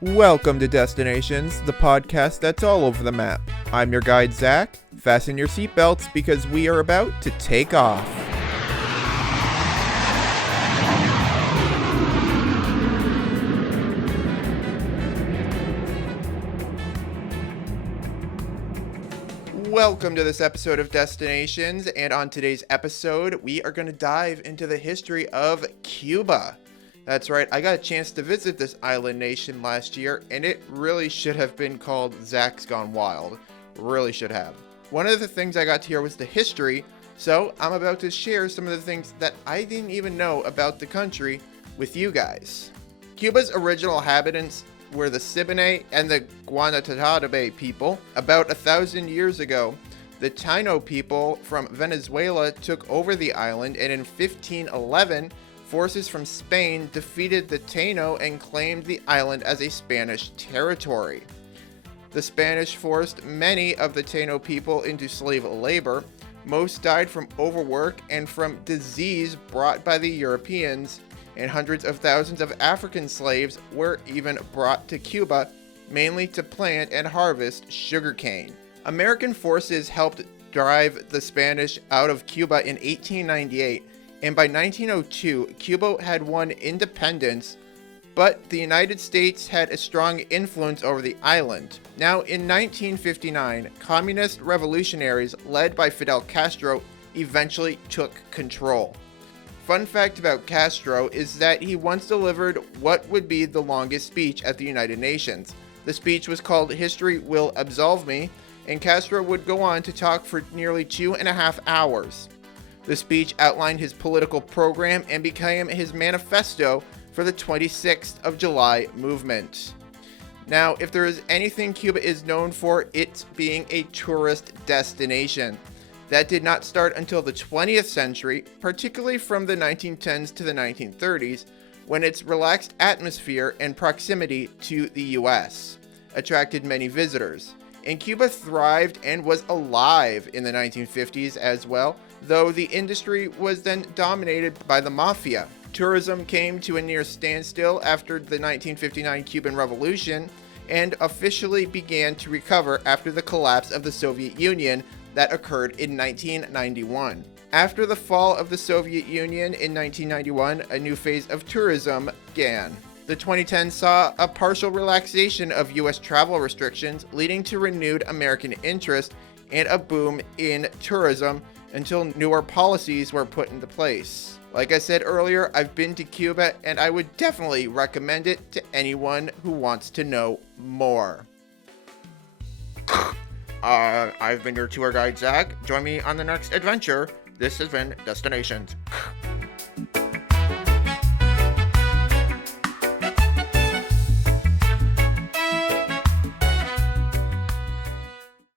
Welcome to Destinations, the podcast that's all over the map. I'm your guide, Zach. Fasten your seatbelts because we are about to take off. Welcome to this episode of Destinations, and on today's episode, we are going to dive into the history of Cuba. That's right, I got a chance to visit this island nation last year, and it really should have been called Zach's Gone Wild. Really should have. One of the things I got to hear was the history, so I'm about to share some of the things that I didn't even know about the country with you guys. Cuba's original inhabitants were the Siboney and the Guantanamo people. About 1,000 years ago, the Taino people from Venezuela took over the island, and in 1511, forces from Spain defeated the Taino and claimed the island as a Spanish territory. The Spanish forced many of the Taino people into slave labor. Most died from overwork and from disease brought by the Europeans, and hundreds of thousands of African slaves were even brought to Cuba, mainly to plant and harvest sugarcane. American forces helped drive the Spanish out of Cuba in 1898, and by 1902, Cuba had won independence, but the United States had a strong influence over the island. Now, in 1959, communist revolutionaries led by Fidel Castro eventually took control. Fun fact about Castro is that he once delivered what would be the longest speech at the United Nations. The speech was called "History Will Absolve Me," and Castro would go on to talk for nearly 2.5 hours. The speech outlined his political program and became his manifesto for the 26th of July movement. Now, if there is anything Cuba is known for, it's being a tourist destination. That did not start until the 20th century, particularly from the 1910s to the 1930s, when its relaxed atmosphere and proximity to the US attracted many visitors. And Cuba thrived and was alive in the 1950s as well, though the industry was then dominated by the mafia. Tourism came to a near standstill after the 1959 Cuban Revolution and officially began to recover after the collapse of the Soviet Union that occurred in 1991. After the fall of the Soviet Union in 1991, a new phase of tourism began. The 2010s saw a partial relaxation of U.S. travel restrictions, leading to renewed American interest and a boom in tourism until newer policies were put into place. Like I said earlier, I've been to Cuba, and I would definitely recommend it to anyone who wants to know more. I've been your tour guide, Zach. Join me on the next adventure. This has been Destinations.